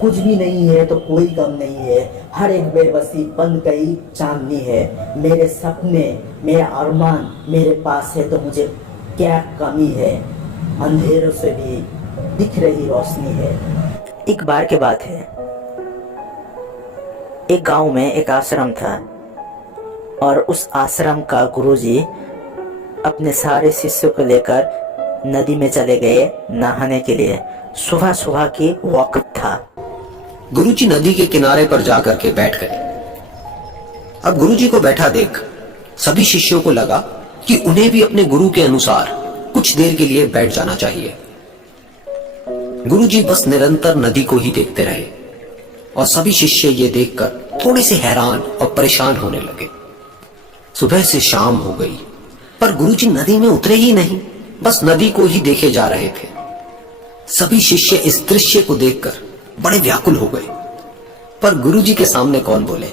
कुछ भी नहीं है तो कोई गम नहीं है, हर एक बेबसी बन गई चांदनी है। मेरे सपने, मेरे अरमान मेरे पास है तो मुझे क्या कमी है, अंधेरों से भी दिख रही रोशनी है। एक बार की बात है, एक गांव में एक आश्रम था और उस आश्रम का गुरुजी अपने सारे शिष्यों को लेकर नदी में चले गए नहाने के लिए। सुबह सुबह की वक्त था। गुरुजी नदी के किनारे पर जाकर के बैठ गए। अब गुरुजी को बैठा देख सभी शिष्यों को लगा कि उन्हें भी अपने गुरु के अनुसार कुछ देर के लिए बैठ जाना चाहिए। गुरुजी बस निरंतर नदी को ही देखते रहे और सभी शिष्य ये देखकर थोड़े से हैरान और परेशान होने लगे। सुबह से शाम हो गई पर गुरुजी नदी में उतरे ही नहीं, बस नदी को ही देखे जा रहे थे। सभी शिष्य इस दृश्य को देखकर बड़े व्याकुल हो गए, पर गुरुजी के सामने कौन बोले,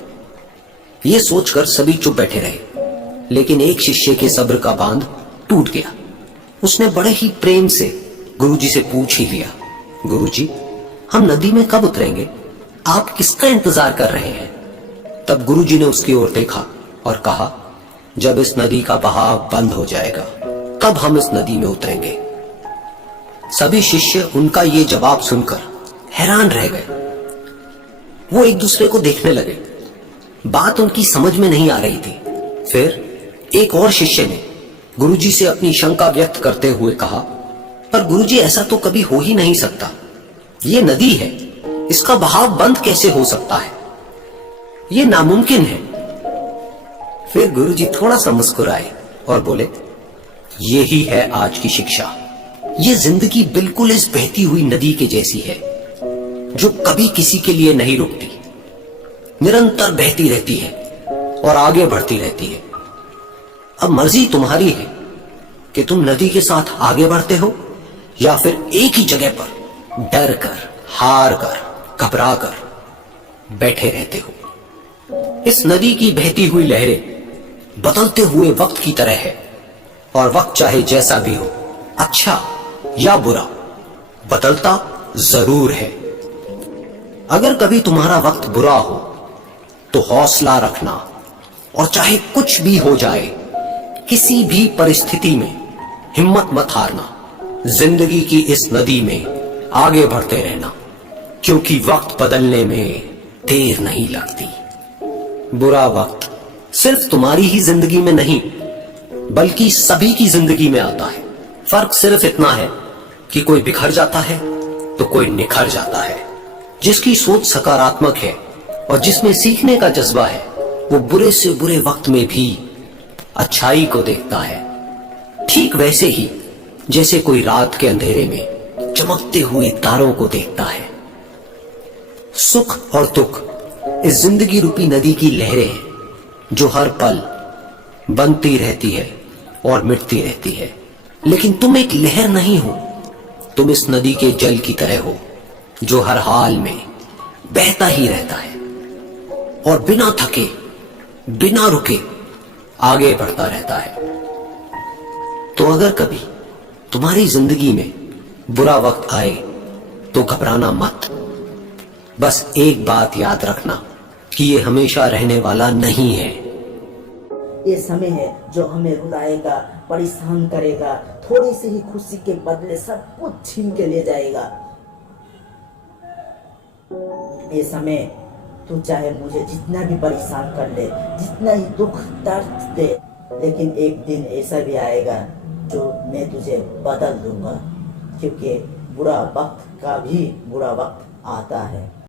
ये सोचकर सभी चुप बैठे रहे। लेकिन एक शिष्य के सब्र का बांध टूट गया। उसने बड़े ही प्रेम से गुरुजी से पूछ ही लिया, गुरुजी हम नदी में कब उतरेंगे, आप किसका इंतजार कर रहे हैं? तब गुरुजी ने उसकी ओर देखा और कहा, जब इस नदी का बहाव बंद हो जाएगा तब हम इस नदी में उतरेंगे। सभी शिष्य उनका ये जवाब सुनकर हैरान रह गए। वो एक दूसरे को देखने लगे। बात उनकी समझ में नहीं आ रही थी। फिर एक और शिष्य ने गुरुजी से अपनी शंका व्यक्त करते हुए कहा, पर गुरुजी ऐसा तो कभी हो ही नहीं सकता, ये नदी है, इसका बहाव बंद कैसे हो सकता है, ये नामुमकिन है। फिर गुरुजी थोड़ा सा मुस्कुराए और बोले, यही है आज की शिक्षा। ये जिंदगी बिल्कुल इस बहती हुई नदी के जैसी है जो कभी किसी के लिए नहीं रुकती, निरंतर बहती रहती है और आगे बढ़ती रहती है। अब मर्जी तुम्हारी है कि तुम नदी के साथ आगे बढ़ते हो या फिर एक ही जगह पर डर कर, हार कर, घबरा कर बैठे रहते हो। इस नदी की बहती हुई लहरें बदलते हुए वक्त की तरह है और वक्त चाहे जैसा भी हो, अच्छा या बुरा, बदलता जरूर है। अगर कभी तुम्हारा वक्त बुरा हो तो हौसला रखना और चाहे कुछ भी हो जाए, किसी भी परिस्थिति में हिम्मत मत हारना। जिंदगी की इस नदी में आगे बढ़ते रहना, क्योंकि वक्त बदलने में देर नहीं लगती। बुरा वक्त सिर्फ तुम्हारी ही जिंदगी में नहीं बल्कि सभी की जिंदगी में आता है। फर्क सिर्फ इतना है कि कोई बिखर जाता है तो कोई निखर जाता है। जिसकी सोच सकारात्मक है और जिसमें सीखने का जज्बा है, वो बुरे से बुरे वक्त में भी अच्छाई को देखता है। ठीक वैसे ही जैसे कोई रात के अंधेरे में चमकते हुए तारों को देखता है। सुख और दुख इस जिंदगी रूपी नदी की लहरें हैं जो हर पल बनती रहती है और मिटती रहती है। लेकिन तुम एक लहर नहीं हो, तुम इस नदी के जल की तरह हो जो हर हाल में बहता ही रहता है और बिना थके, बिना रुके आगे बढ़ता रहता है। तो अगर कभी तुम्हारी जिंदगी में बुरा वक्त आए तो घबराना मत। बस एक बात याद रखना कि ये हमेशा रहने वाला नहीं है। ये समय है जो हमें रुलाएगा, परेशान करेगा, थोड़ी सी ही खुशी के बदले सब कुछ छीन के ले जाएगा। ये समय तू चाहे मुझे जितना भी परेशान कर ले, जितना ही दुख दर्द दे, लेकिन एक दिन ऐसा भी आएगा जो मैं तुझे बदल दूंगा, क्योंकि बुरा वक्त का भी बुरा वक्त आता है।